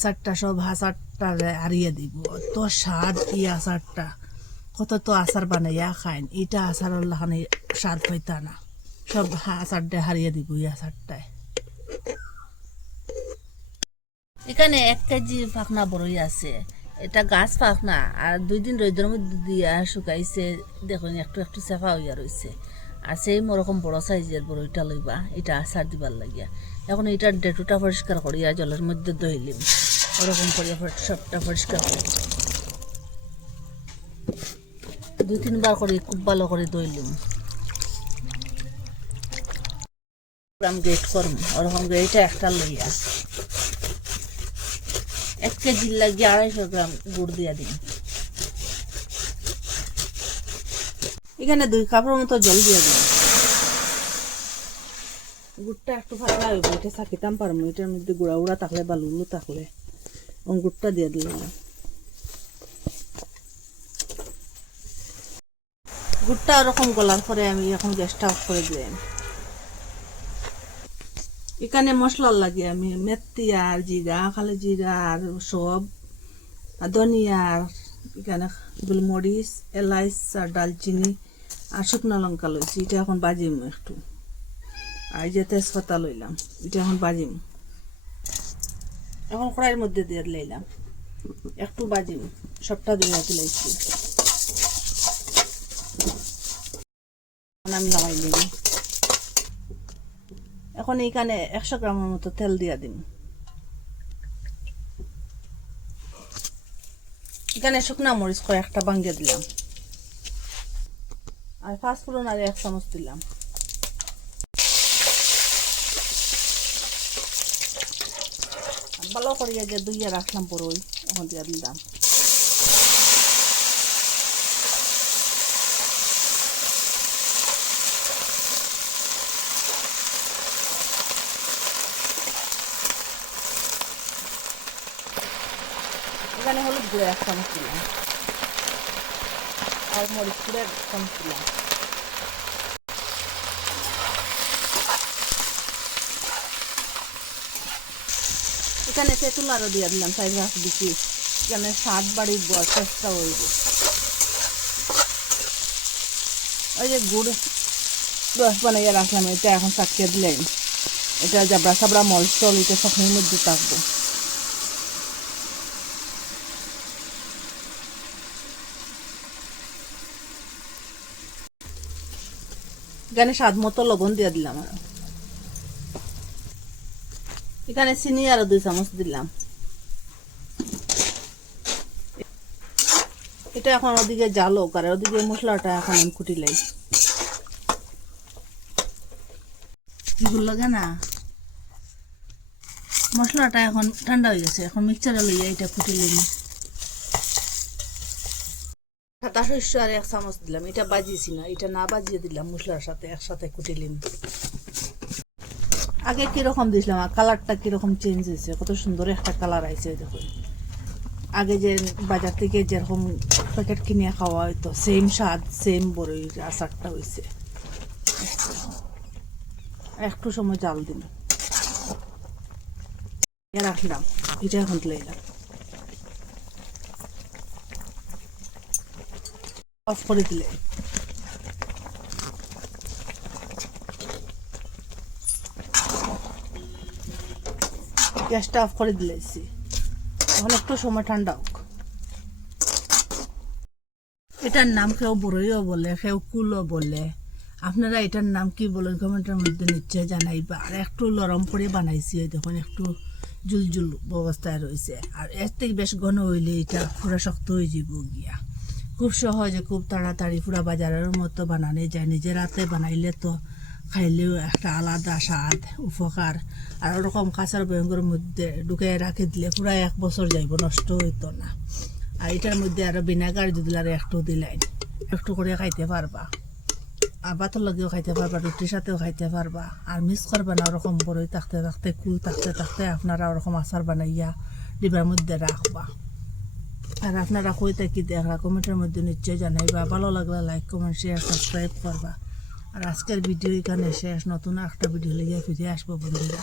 আচারটা সব আচারটা হারিয়ে দিব। তো স্বাদ এই আচারটা, কত তো আচার বানাইয়া খাইন, এটা আচারের লাখানে স্বাদ হইতা না। সব আচারটা হারিয়ে দিব এই আচারটায়। এখানে 1 কেজি ফাঁকনা বড়ই আছে, এটা গাছ ফাঁকনা, আর 2 দিন রোদের মধ্যে দিয়া শুকাইছে। দেখুন একটু একটু চেফা হইয়া রয়েছে। আর সেই ওরকম বড় সাইজের বড়ইটা লইবা, এটা আচার দিবার লাগিয়া। এখন এটার ডেটুটা পরিষ্কার করিয়া জলের মধ্যে দইলিম, ওরকম করিয়া সবটা পরিষ্কার করি 2-3 বার করে খুব ভালো করে দইলিম। গেট করম, ওরকম গেটটা একটা লইয়া 1 কেজি লাগিয়ে 250 গ্রাম গুড় দিয়া দিন। এখানে 2 কাপের মতো জল দিয়া দিন। গুড়টা একটু পাতলা হইব, এটা চাকিতাম পারবো। এটার মধ্যে গুঁড়া উড়া থাকলে বা লুলু থাকলে গুড়টা দিয়ে দিলাম। গুড়টা ওরকম গলার পরে আমি এখন গ্যাসটা অফ করে দিলাম। এখানে মশলা লাগে আমি মেথি আর জিরা, খালি জিরা আর সব, ধনিয়া, এখানে গোলমরিচ, এলাচ আর ডালচিনি আর শুকনো লঙ্কা লইছি। এটা এখন বাজিম একটু। আর এই যে তেজপাতা লইলাম, এটা এখন বাজিম। এখন কড়াইয়ের মধ্যে দিয়ে লইলাম, একটু বাজিম। সবটা ধুয়ে তুলাইছি, আমি লাগাই দিই। এখন এইখানে 100 গ্রামের মতো তেল দিয়া দিন। এখানে শুকনা মরিচ কয়েকটা ভাঙিয়ে দিলাম, আর পাঁচফোড়ন আর 1 চামচ দিলাম। ভালো করিয়া যে দুইয়া রাখলাম বড়ই, এখন দিয়া দিলাম। এখানে হলুদ গুঁড়ো 1 চামচ দিলাম, আর মরিচ গুঁড়ো 1 চামচ দিলাম। এখানে তেঁতুল আরও দিয়ে দিলাম 4 গ্লাস দিচ্ছি। এখানে স্বাদ বাড়িব, চেষ্টা হইব। ওই যে গুড় রস বানাইয়া রাখলাম, এটা এখন চাকিয়ে দিলেন। এটা জাবড়া সাবড়া মরিচ টল এটা চাকনির মধ্যে থাকবো। এখানে স্বাদ মতো লবণ দিয়ে দিলাম। আর এখানে চিনি আরো 2 চামচ দিলাম। এটা এখন ওদিকে জাল হোক, আর ওদিকে মশলাটা এখন আমি কুটিলাই। এগুলো লাগে না, মশলাটা এখন ঠান্ডা হয়ে গেছে। এখন মিক্সচারে লইয়া এটা কুটিলাম। সাদা শস্য আর 1 চামচ দিলাম, এটা বাজিয়েছি না, এটা না বাজিয়ে দিলাম মশলার সাথে একসাথে কুটিলিম। আগে কিরকম দিয়েছিলাম আর কালারটা কিরকম চেঞ্জ হয়েছে, কত সুন্দর একটা কালার আইছে দেখুন। আগে যে বাজার থেকে যেরকম প্যাকেট কিনে খাওয়া হইতো, সেম স্বাদ, সেম বড়ই আচারটা হয়েছে। একটু সময় জাল দিন, রাখলাম। এটা এখন লইলাম, অফ করে দিলে। গ্যাসটা অফ করে দিলেছি। এখন একটু সময় ঠান্ডা হোক। এটার নাম কেউ বড়ইও বলে, কেউ কুলও বলে। আপনারা এটার নাম কি বলেন কমেন্টের মধ্যে নিশ্চয় জানাইবা। আর একটু নরম করে বানাইছি, দেখুন একটু জুলজুল অবস্থায় রয়েছে। আর এর থেকে বেশ ঘন হইলে এটা পুরো শক্ত হয়ে যাব গিয়া। খুব সহজে, খুব তাড়াতাড়ি পুরা বাজারের মতো বানানো যায়। নিজের হাতে বানাইলে তো খাইলেও একটা আলাদা স্বাদ, উপকার। আর ওরকম কাঁচার বয়ঙ্গের মধ্যে ঢুকে রাখে দিলে পুরা 1 বছর যাইব, নষ্ট হইতো না। আর এটার মধ্যে আরো ভিনেগার যদি আর একটু দিলাই, একটু করে খাইতে পারবা। আর ভাতের লগেও খাইতে পারবা, রুটির সাথেও খাইতে পারবা। আর মিস করবা না, ওরকম বড়ই থাকতে থাকতে, কুল থাকতে থাকতে আপনারা ওরকম আচার বানাইয়া ডিবার মধ্যে রাখবা। আর আপনারা কইতে কি দেখা কমেন্টের মধ্যে নিশ্চয় জানাইবা। ভালো লাগলে লাইক, কমেন্ট, শেয়ার, সাবস্ক্রাইব করবা। আর আজকের ভিডিও এখানে শেষ। নতুন একটা ভিডিও লিয়ে ফিরে আসবো বন্ধুরা।